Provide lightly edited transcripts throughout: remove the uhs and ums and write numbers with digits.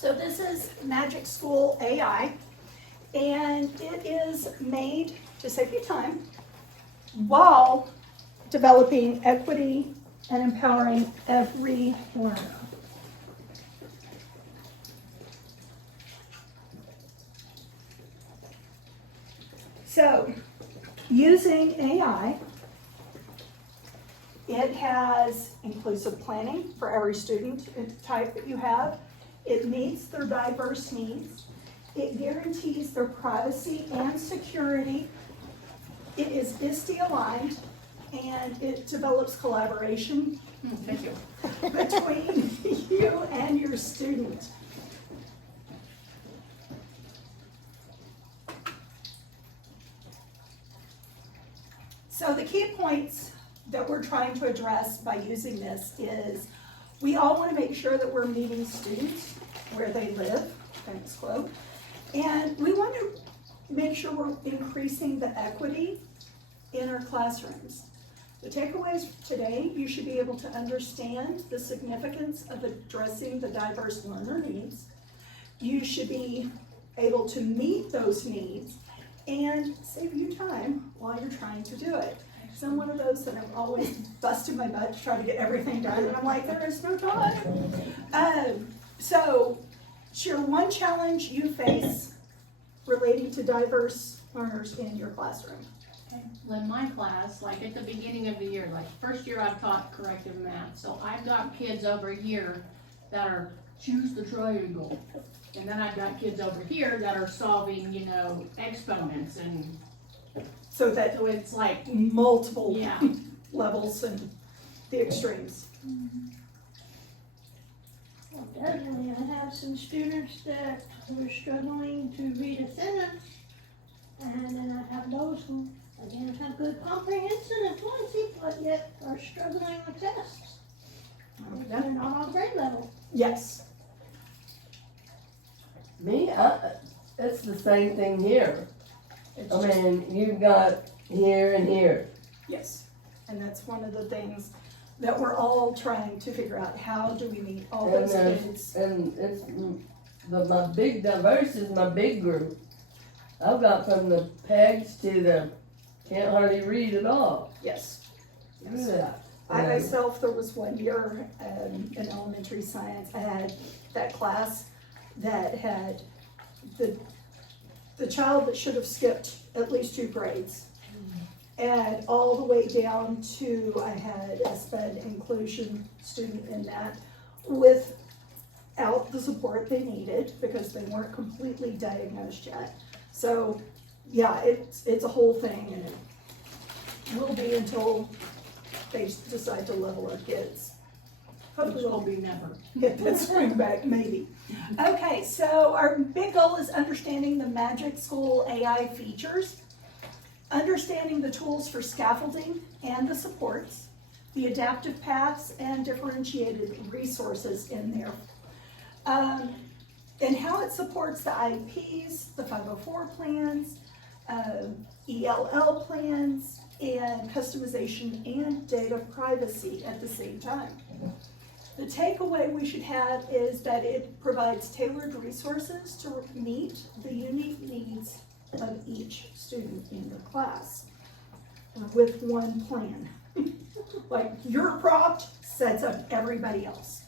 So this is Magic School AI, and it is made to save you time while developing equity and empowering every learner. So, using AI, it has inclusive planning for every student type that you have. It meets their diverse needs. It guarantees their privacy and security. It is ISTE aligned, and it develops collaboration Thank you. between you and your student. So the key points that we're trying to address by using this is we all want to make sure that we're meeting students where they live, famous quote, and we want to make sure we're increasing the equity in our classrooms. The takeaways today, you should be able to understand the significance of addressing the diverse learner needs. You should be able to meet those needs and save you time while you're trying to do it. So I'm one of those that I'm always busting my butt to try to get everything done, and I'm like, there is no time. So share one challenge you face relating to diverse learners in your classroom. Well, in my class, like at the beginning of the year, like first year I've taught corrective math, so I've got kids over here that are choose the triangle. And then I've got kids over here that are solving, exponents, and So that so it's like, multiple yeah. levels and the extremes. Well, definitely, I have some students that were struggling to read a sentence, and then I have those who, again, have good comprehension and fluency, but yet are struggling with tests. They're not on grade level. Yes. Me, it's the same thing here. It's I just- mean, you've got here and here. Yes, and that's one of the things that we're all trying to figure out. How do we meet all And those there's, kids? and it's, my big diverse is my big group. I've got from the pegs to the can't hardly read at all. Yes. Yeah. I myself, there was one year in elementary science, I had that class that had the child that should have skipped at least 2 grades. And all the way down to, I had a SPED inclusion student in that without the support they needed because they weren't completely diagnosed yet. So, yeah, it's a whole thing, and it will be until they decide to level our kids. Which Hopefully will we'll be never. get that spring back, maybe. Okay, so our big goal is understanding the Magic School AI features, understanding the tools for scaffolding and the supports, the adaptive paths and differentiated resources in there, and how it supports the IEPs, the 504 plans, ELL plans, and customization and data privacy at the same time. The takeaway we should have is that it provides tailored resources to meet the unique needs of each student in your class with one plan. Like your prompt sets up everybody else.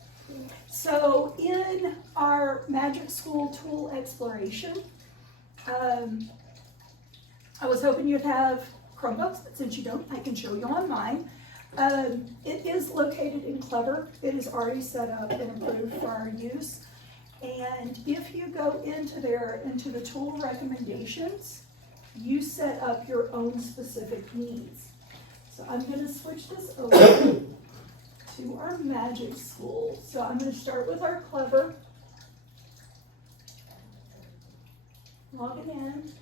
So in our Magic School tool exploration, I was hoping you'd have Chromebooks, but since you don't, I can show you on mine. It is located in Clever. It is already set up and approved for our use. And if you go into the tool recommendations, you set up your own specific needs. So I'm gonna switch this over to our Magic School. So I'm gonna start with our Clever. Log it in.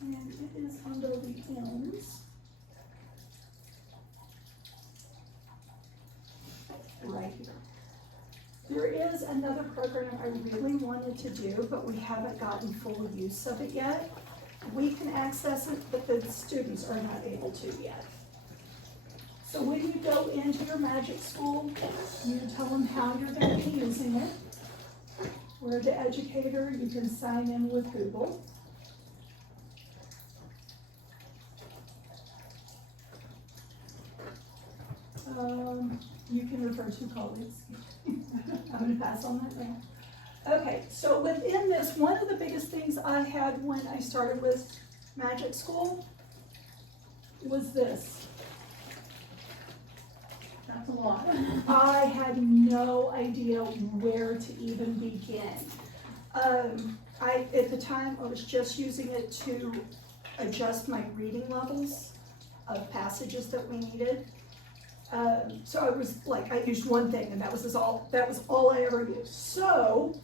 And it is under the M's. Right here. There is another program I really wanted to do, but we haven't gotten full use of it yet. we can access it, but the students are not able to yet. So when you go into your Magic School, you tell them how you're gonna be using it. Where the educator, you can sign in with Google. You can refer to colleagues. I'm gonna pass on that now. Okay, so within this, one of the biggest things I had when I started with Magic School was this. That's a lot. I had no idea where to even begin. At the time, I was just using it to adjust my reading levels of passages that we needed. So I was like, I used one thing, and that was all I ever used. So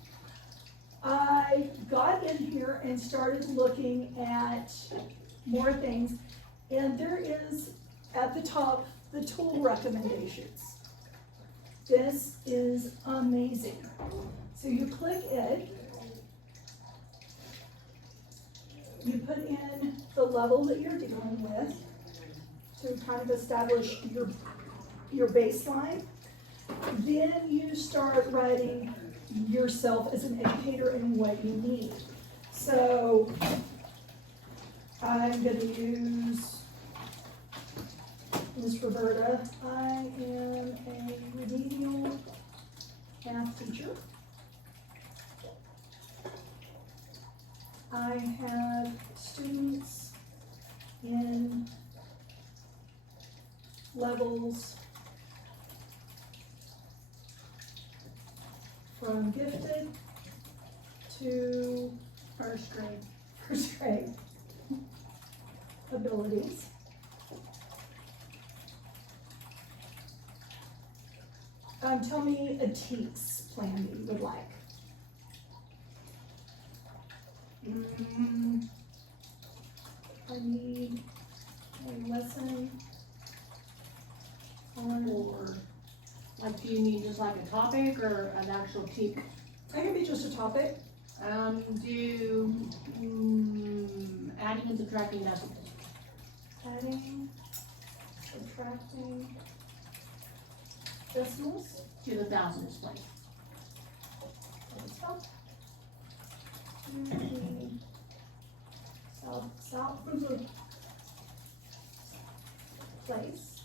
I got in here and started looking at more things, and there is at the top the tool recommendations. This is amazing. So you click it, you put in the level that you're dealing with to kind of establish your baseline. Then you start writing yourself as an educator and what you need. So I'm gonna use Ms. Roberta. I am a remedial math teacher. I have students in levels from gifted to First grade. first grade abilities. Tell me a TEKS plan that you would like. I need a lesson on, Or, like, do you need just like a topic or an actual TEK? that could be just a topic. Adding and subtracting decimals. Adding, subtracting decimals. To the thousands place. South place.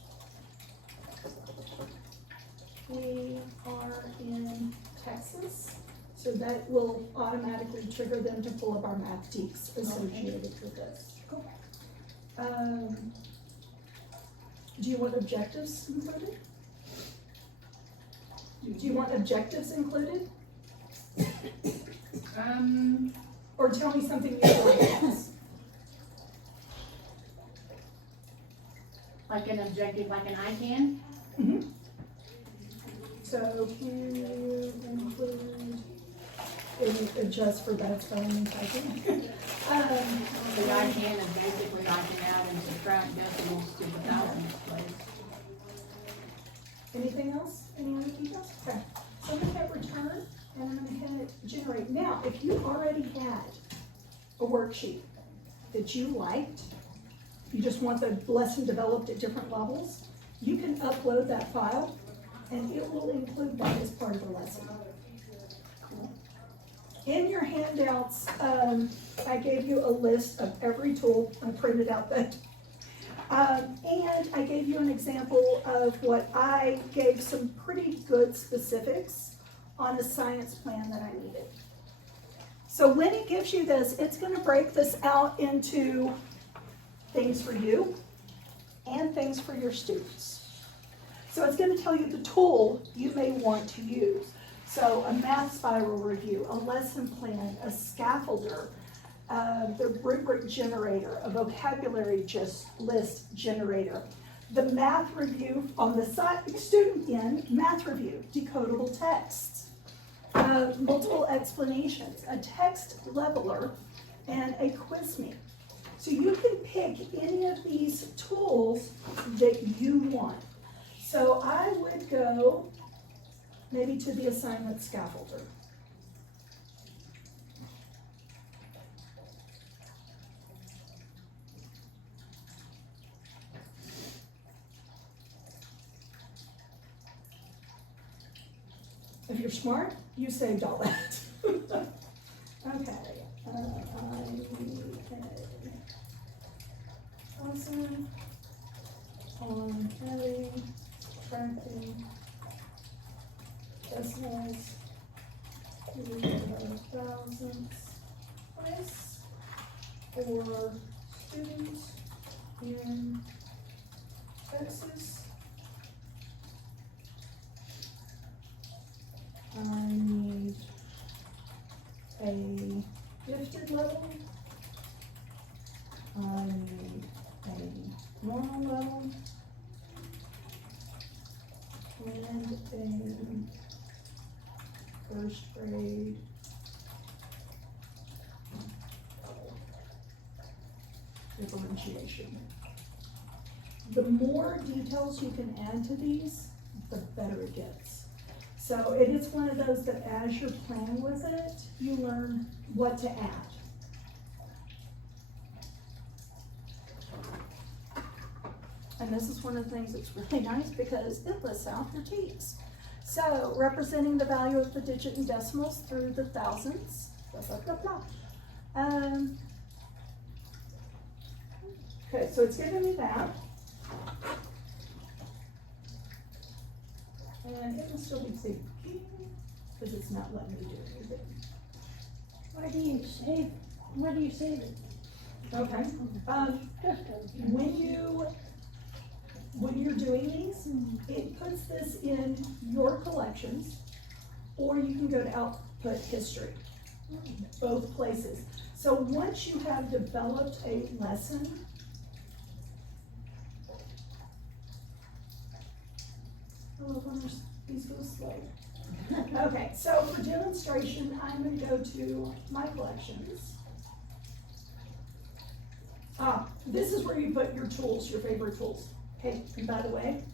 We are in Texas, so that will automatically trigger them to pull up our math TEKS associated with this. Cool. Do you want objectives included? Do you want objectives included? Or tell me something you want. Like an objective, like an ICANN? Mhm. So can you include, and adjust for that spelling typing? The ICANN is basically I can add and subtract decimals to the thousands place. Anything else? Any other details? Okay. So I'm gonna hit return and I'm gonna hit generate. Now, if you already had a worksheet that you liked, you just want the lesson developed at different levels, you can upload that file and it will include that as part of the lesson. In your handouts, I gave you a list of every tool. I printed out that. And I gave you an example of what I gave some pretty good specifics on a science plan that I needed. So when it gives you this, it's gonna break this out into things for you and things for your students. So it's gonna tell you the tool you may want to use. So a math spiral review, a lesson plan, a scaffolder, the rubric generator, a vocabulary list generator, the math review on the side, student end, math review, decodable texts, multiple explanations, a text leveler, and a quiz me. So you can pick any of these tools that you want. So I would go maybe to the assignment scaffolder. If you're smart, you saved all that. Okay, I need a person on heading, tracking, decimals, thousands, place for students in Texas. I need a gifted level. I need a normal level. And a first grade. Differentiation. The more details you can add to these, the better it gets. So it is one of those that as you're playing with it, you learn what to add. And this is one of the things that's really nice because it lists out your T's. So representing the value of the digit and decimals through the thousands, blah, blah, blah, blah. Okay, so it's giving me that. And it will still be saved because it's not letting me do anything. Where do you save it? Okay. When you're doing these, it puts this in your collections, or you can go to output history, both places. So once you have developed a lesson, I love when these go slow. Okay, so for demonstration, I'm gonna go to my collections. This is where you put your tools, your favorite tools. Okay, and by the way,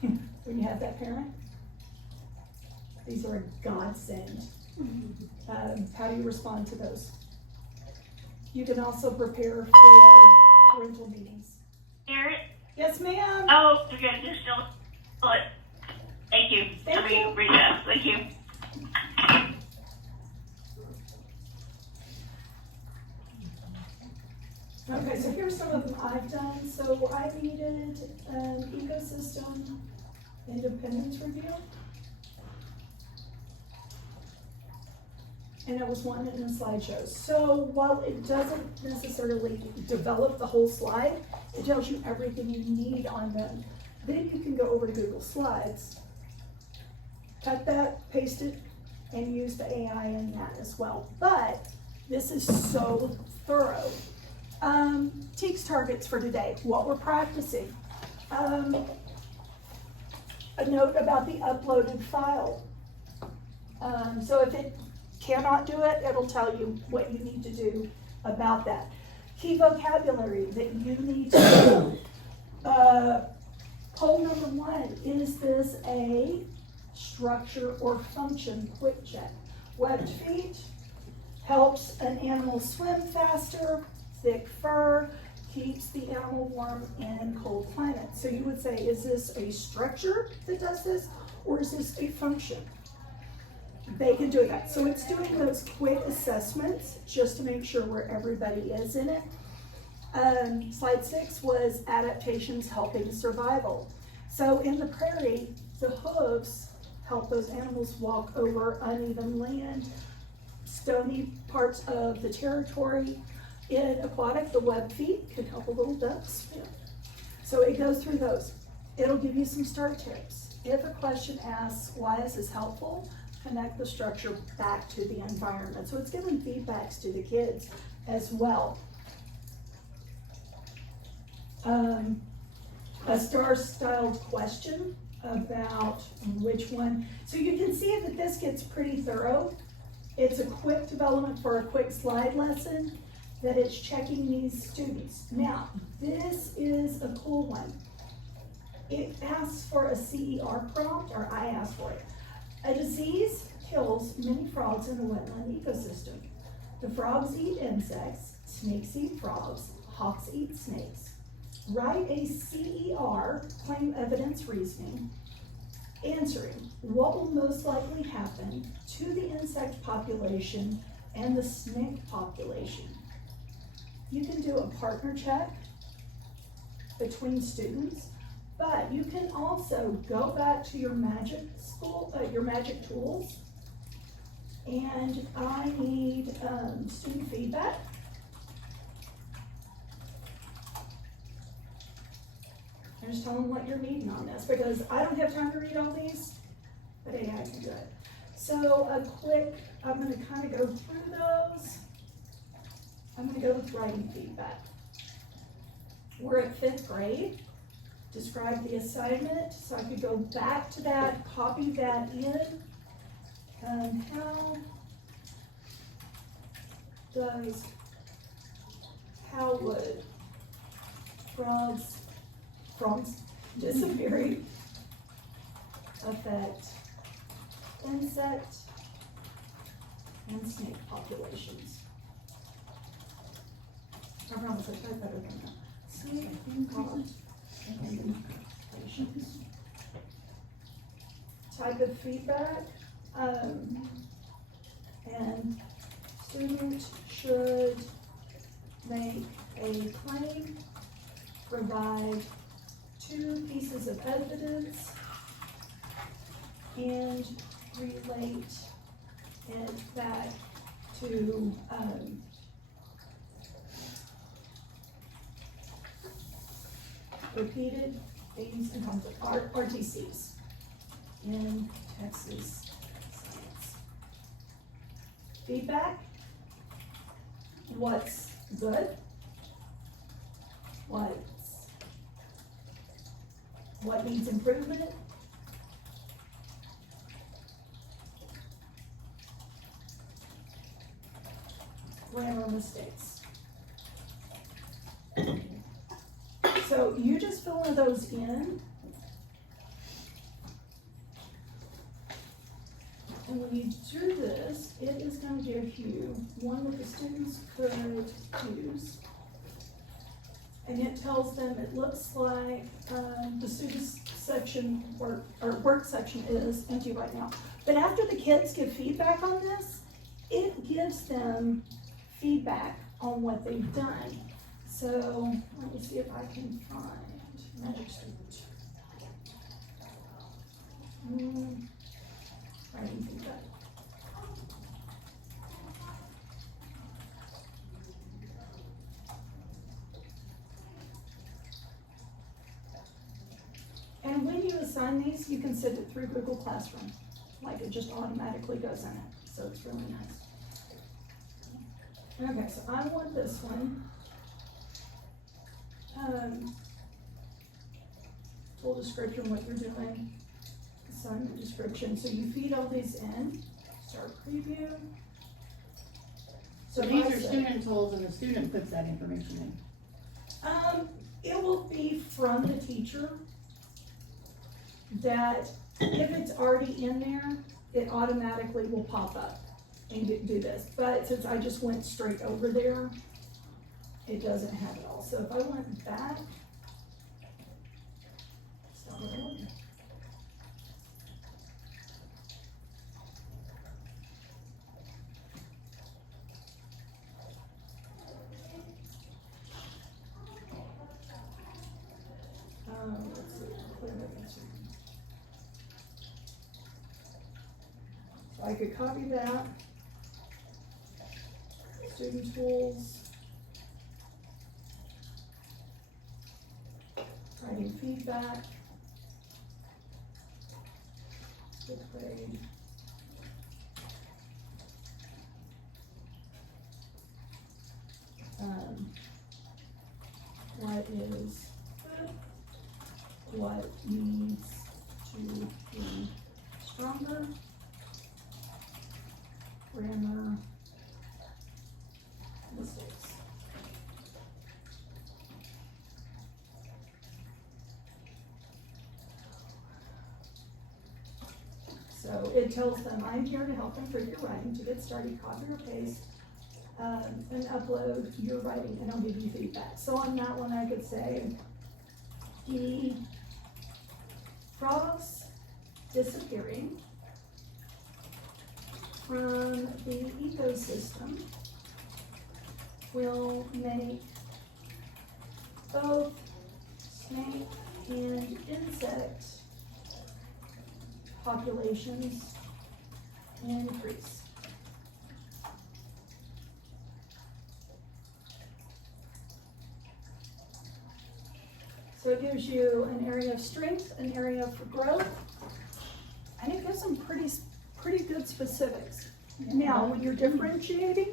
when you have that parent, these are a godsend. How do you respond to those? You can also prepare for parental meetings. Garrett? Yes, ma'am. Oh, you're gonna just still it. Thank you. Thank you. Read that. Thank you. Okay, so here's some of them I've done. So I needed an ecosystem independence review. And it was one in the slideshows. So while it doesn't necessarily develop the whole slide, it tells you everything you need on them. Then you can go over to Google Slides, cut that, paste it, and use the AI in that as well. But this is so thorough. TEKS targets for today, what we're practicing. A note about the uploaded file. So if it cannot do it, it'll tell you what you need to do about that. Key vocabulary that you need to know. Poll number 1, is this a structure or function? Quick check. Webbed feet helps an animal swim faster. Thick fur keeps the animal warm in cold climates. So you would say, is this a structure that does this, or is this a function? They can do that. So it's doing those quick assessments just to make sure where everybody is in it. Slide 6 was adaptations helping survival. So in the prairie, the hooves help those animals walk over uneven land, stony parts of the territory. In aquatic, the webbed feet can help a little duck swim. So it goes through those. It'll give you some start tips. If a question asks, why is this helpful? Connect the structure back to the environment. So it's giving feedbacks to the kids as well. A star-styled question about which one. So you can see that this gets pretty thorough. It's a quick development for a quick slide lesson that it's checking these students. Now, this is a cool one. It asks for a CER prompt, or I asked for it. A disease kills many frogs in the wetland ecosystem. The frogs eat insects, snakes eat frogs, hawks eat snakes. Write a CER, claim evidence reasoning, answering, what will most likely happen to the insect population and the snake population? You can do a partner check between students, but you can also go back to your magic your magic tools, and I need, student feedback. And just tell them what you're needing on this, because I don't have time to read all these, but AI can do it. So a quick, I'm gonna kinda go through those. I'm gonna go with writing feedback. We're at 5th grade. Describe the assignment, so I could go back to that, copy that in. How would frogs disappearing affect insect and snake populations? I promise I tried better than that. Snake and populations. Type of feedback, and student should make a claim, provide 2 pieces of evidence, and relate it back to, repeated things and conflict, RTCs in Texas science. Feedback, what's good, what needs improvement, grammar mistakes. So you just fill one of those in. And when you do this, it is going to give you one that the students could use. And it tells them, it looks like the students section or work section is empty right now. But after the kids give feedback on this, it gives them feedback on what they've done. So let me see if I can find Magic Student. Writing feedback. And when you assign these, you can send it through Google Classroom. Like it just automatically goes in it, so it's really nice. Okay, so I want this one. Full description, what you're doing, assignment description, so you feed all these in, start preview. So these are student tools and the student puts that information in. It will be from the teacher that if it's already in there, it automatically will pop up and do this. But since I just went straight over there, it doesn't have it all. So if I went back, it's not what I wanted. Let's see, clear that answer. So I could copy that. Student tools. Writing feedback. 5th grade. What is good? What needs to be stronger? Grammar mistakes. So it tells them, I'm here to help improve your writing. To get started, copy or paste and upload your writing, and I'll give you feedback. So on that one, I could say, the frogs disappearing from the ecosystem will make both snake and insect populations increase. So it gives you an area of strength, an area for growth, and it gives them pretty good specifics. Now, when you're differentiating,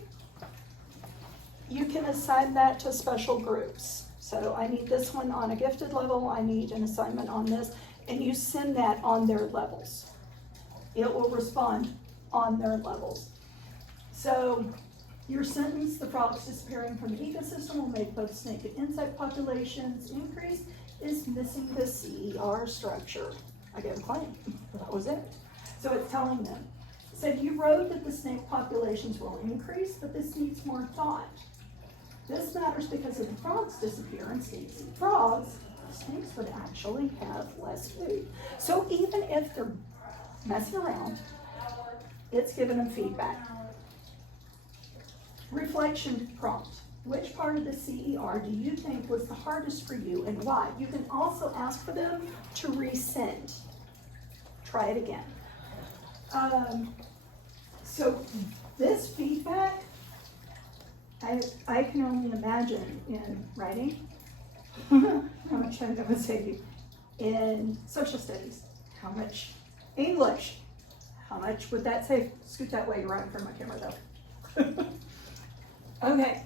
you can assign that to special groups. So I need this one on a gifted level, I need an assignment on this, and you send that on their levels. It will respond on their levels. So your sentence, the frogs disappearing from the ecosystem will make both snake and insect populations increase, is missing the CER structure. I get a claim, that was it. So it's telling them. Said you wrote that the snake populations will increase, but this needs more thought. This matters because if the frogs disappear and snakes eat frogs, snakes would actually have less food. So even if they're messing around, it's giving them feedback. Reflection prompt. Which part of the CER do you think was the hardest for you and why? You can also ask for them to resend. Try it again. So this feedback, I can only imagine in writing, how much time that would save you. In social studies, how much English, how much would that save? Scoot that way, you're right in front of my camera though. Okay,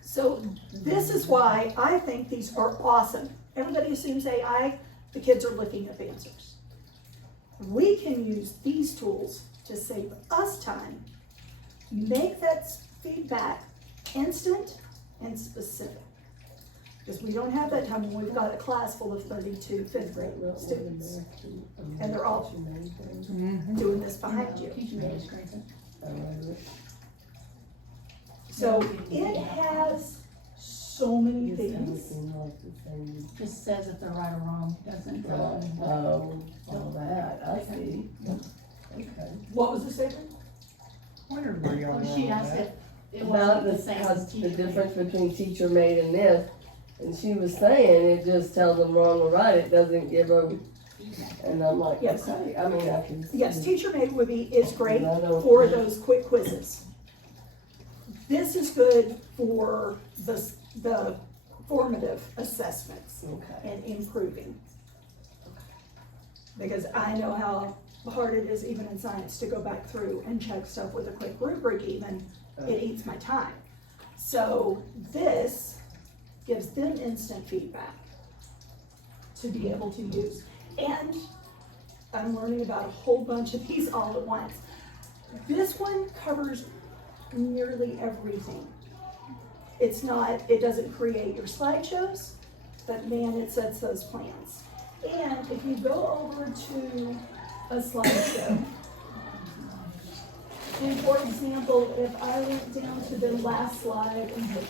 so this is why I think these are awesome. Everybody assumes AI, the kids are looking up answers. We can use these tools to save us time, make that feedback instant and specific. Because we don't have that time when we've got a class full of 32 fifth grade students. And they're all doing this behind you. Teaching aid is crazy. So it has so many things. Just says if they're right or wrong, doesn't. All that, I see. Okay. What was the statement? Wondered where y'all Well, she were asked on if it About wasn't the same as the teacher. difference between teacher made and this, and she was saying it just tells them wrong or right, it doesn't give them, and I'm like, Yes. okay, I mean, I can. Yes, Teacher Made is great I don't- for those quick quizzes. This is good for the formative assessments Okay. and improving. Because I know how hard it is even in science to go back through and check stuff with a quick rubric even. It eats my time. So this gives them instant feedback to be able to use. And I'm learning about a whole bunch of these all at once. This one covers nearly everything. It's not, it doesn't create your slideshows, but man, it sets those plans. And if you go over to a slideshow, and for example, if I went down to the last slide and hit